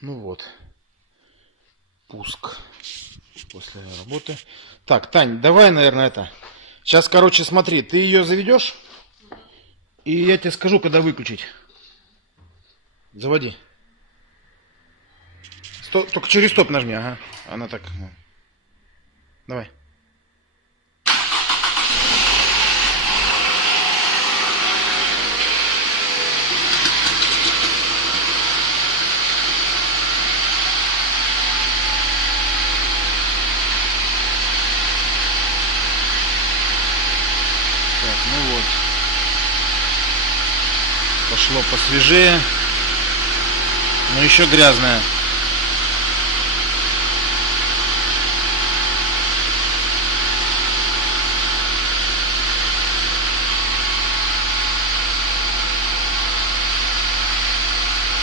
Ну вот. Пуск после работы. Так, Тань, давай, наверное, это. Сейчас, короче, смотри, ты ее заведешь, и я тебе скажу, когда выключить. Заводи. Стоп, только через стоп нажми, ага. Она так. Давай. Так, ну вот. Пошло посвежее, но еще грязное.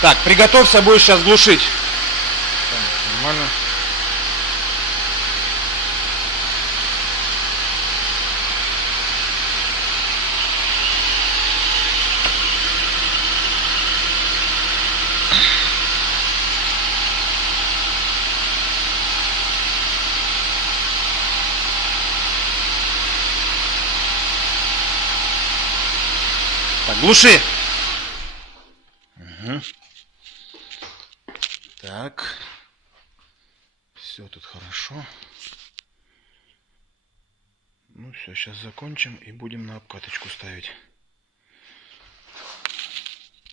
Так, приготовься, будешь сейчас глушить. Так, нормально. Так, глуши. Угу. Так. Все тут хорошо. Ну все, сейчас закончим и будем на обкаточку ставить.